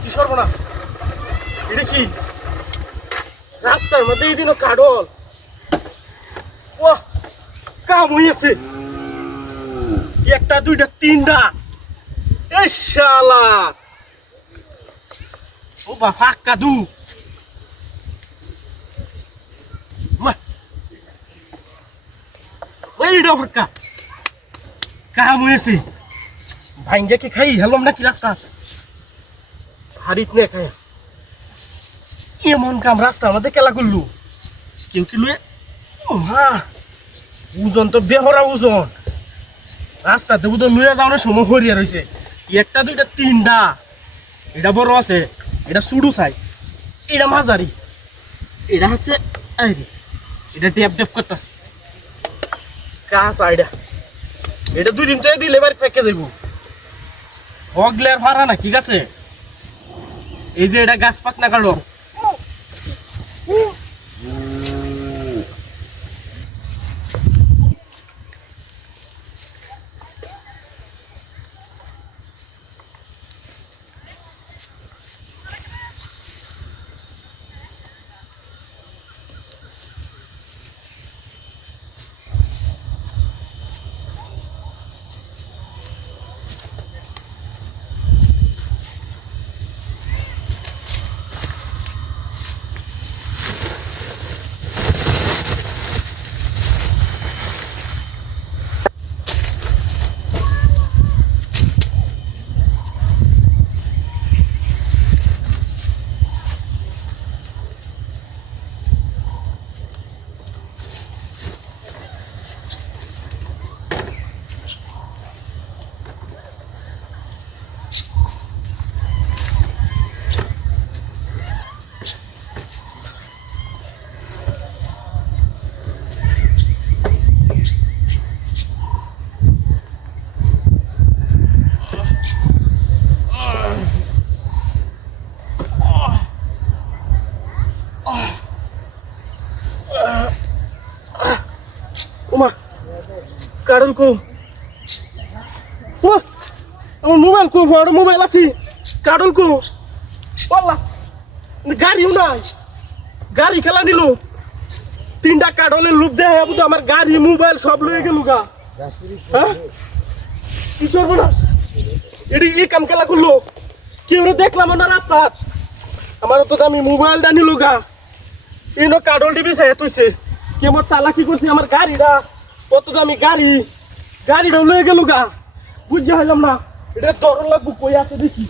কি সর্বনা, এটা কি রাস্তার মধ্যে এই দিনও কাডল ও কাম হইয়াছে একটা দুইটা তিনটা এ শালা ও বা ফাঁকা দু এইটা ফাঁকা কাম হয়েছে ভাইঙ্গে কি খাই হেলম নাকি রাস্তা হারিত নে খায় এমন কাম রাস্তা আমাদের কেলা করলু কেউ কি লুয়ে ওজন তো বেহরা ওজন রাস্তাতে বুধ লুয়ে যাওয়ার সময় হরিয়া রয়েছে একটা দুইটা তিনটা এটা বড় আছে এটা সুডু চাই এটা মাঝারি এটা হচ্ছে এটা ডেপ ডেপ করতেছে কাঁচা এটা দুই দিন তো দিলে বাড়ি পেকে যাইব হগলের ভাড়া না ঠিক আছে এই যে এটা গাছ পাক না কাটো ওমা কারণ কো আমার মোবাইল কো বড় মোবাইল আছে কারণ কো বললা গাড়িও নাই গাড়ি খেলা নিল তিনটা কাডলের লুপ দেয় বুঝো আমার গাড়ি মোবাইল সব লয়ে গেল গা হ্যাঁ কি করবো না এটি এই কাম খেলা করলো কেউ দেখলাম না রাস্তা আমার তো আমি মোবাইলটা নিল গা এই কাডল টিভি চাই তুইছে কেমন চালাকি করছি আমার গাড়িটা কত দামি গাড়িটাও লয়ে গেল গা বুঝতে হইলাম না এটা দর লাগবো কই আছে দেখি